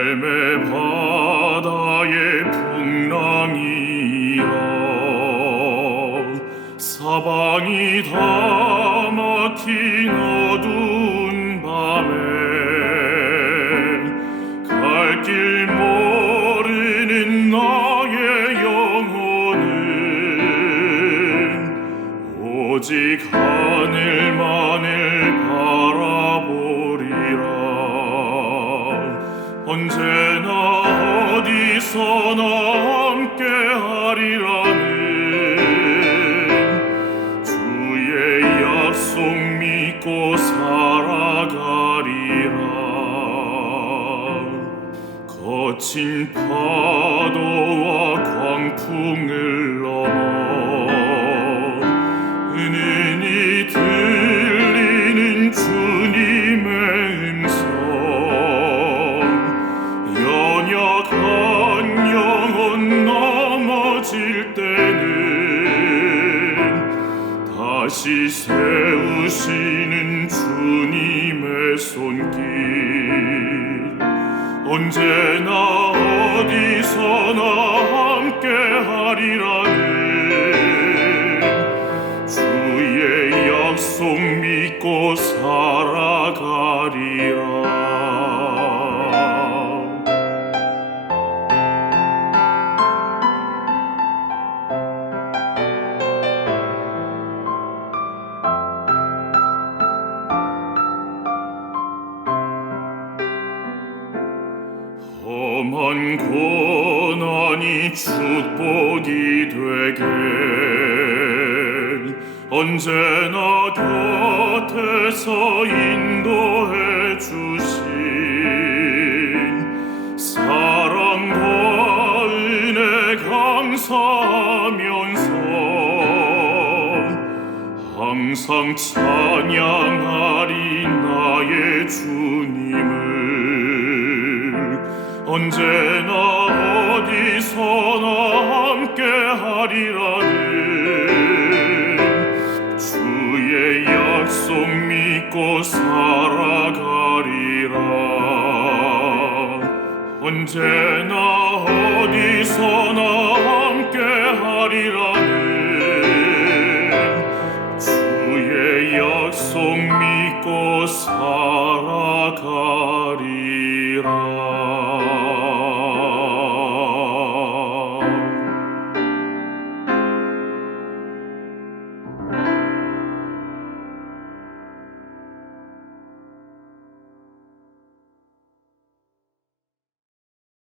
삶의 바다의 풍랑이여, 사방이 다 막힌 어두운 밤에 갈 길 모르는 나의 영혼은 오직 하늘만을 바라보리라. 언제나 어디서나 함께하리라는 주의 약속 믿고 살아가리라. 거친 파도와 광풍을 넘어 은은히 들리는 주님의 음성, 연약한 영혼 넘어질 때는 다시 세우시는 주님의 손길, 언제나 어디서나 함께하리라는 주의 약속 믿고 살아가리라. 험한 고난이 축복이 되게 언제나 곁에서 인도해 주신 사랑과 은혜 감사하면서 항상 찬양하리 나의 주님을. 언제나 어디서나 함께하리라는 주의 약속 믿고 살아가리라. 언제나 어디서나